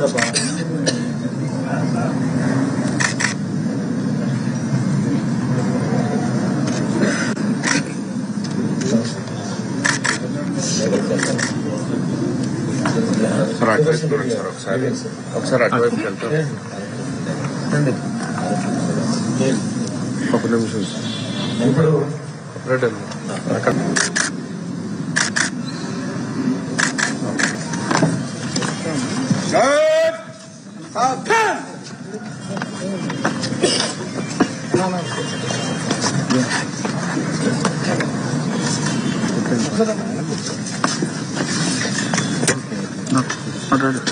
Gracias. అటువైపు చూడండి sir ఒకసారి ఒకసారి అటువైపు వెళ్తాం ఒక నిమిషం సార్ ఇప్పుడు రెడ్ అండి order it.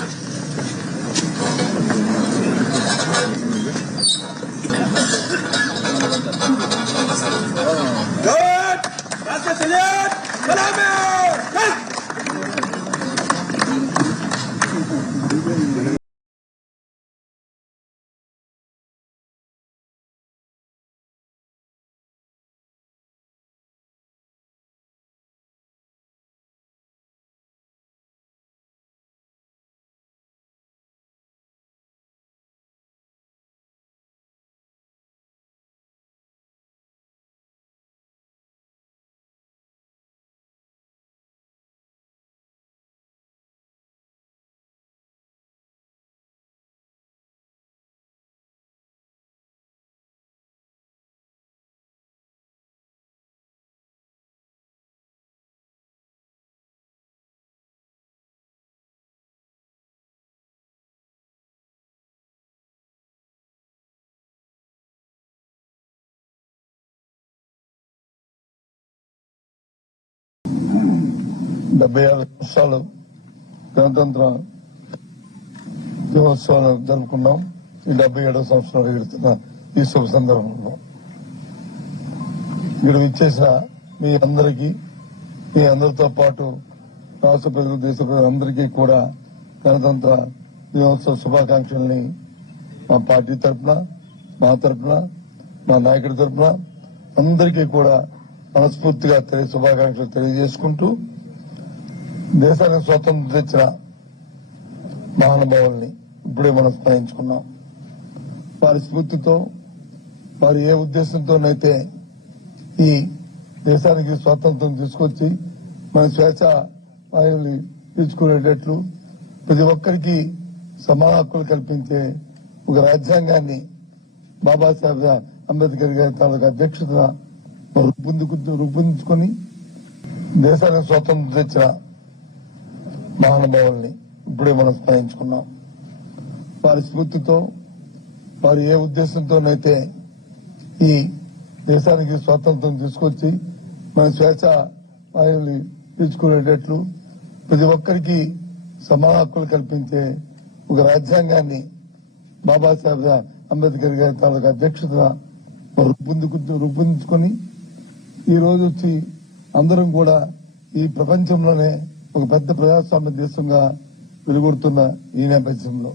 Good! Gracias, señor! డెబ్బై ఆరు సంవత్సరాలు గణతంత్ర దినోత్సవాలు జరుపుకున్నాం. ఈ డెబ్బై ఏడవ సంవత్సరం ఎడుతున్న ఈ శుభ సందర్భంలో. ఇక్కడ ఇచ్చేసిన మీ అందరికీ మీ అందరితో పాటు రాష్ట్ర ప్రజలు దేశ ప్రజలందరికీ కూడా గణతంత్ర దినోత్సవ శుభాకాంక్షల్ని మా పార్టీ తరఫున మా తరఫున మా నాయకుడి తరఫున అందరికీ కూడా మనస్ఫూర్తిగా తెలియ శుభాకాంక్షలు తెలియజేసుకుంటూ దేశానికి స్వతంత్రం తెచ్చిన మహానుభావుల్ని ఇప్పుడే మనం స్మరించుకున్నాం. వారి స్ఫూర్తితో వారు ఏ ఉద్దేశంతోనైతే ఈ దేశానికి స్వాతంత్రం తీసుకొచ్చి మన స్వేచ్ఛ వాయువుని తీర్చుకునేటట్లు ప్రతి ఒక్కరికి సమాన హక్కులు కల్పించే ఒక రాజ్యాంగాన్ని బాబాసాహెబ్ అంబేద్కర్ గారి తాలూకు అధ్యక్షత రూపొందుకు రూపొందించుకొని దేశానికి స్వాతంత్రం తెచ్చిన మహానుభావుల్ని ఇప్పుడే మనం స్మరించుకున్నాం. వారి స్ఫూర్తితో వారు ఏ ఉద్దేశంతోనైతే ఈ దేశానికి స్వాతంత్రం తీసుకొచ్చి మన స్వేచ్ఛ వాయువుని తీర్చుకునేటట్లు ప్రతి ఒక్కరికి సమాన హక్కులు కల్పించే ఒక రాజ్యాంగాన్ని బాబాసాహెబ్ అంబేద్కర్ గారి తాలూకు అధ్యక్షతన రూపొందుకు రూపొందించుకొని ఈ రోజు వచ్చి అందరం కూడా ఈ ప్రపంచంలోనే ఒక పెద్ద ప్రజాస్వామ్య దేశంగా వెలుగుడుతున్న ఈ నేపథ్యంలో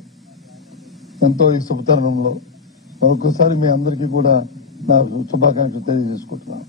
ఎంతో ఈ శుభతరుణంలో మరొకసారి మీ అందరికీ కూడా నా శుభాకాంక్షలు తెలియజేసుకుంటున్నాను.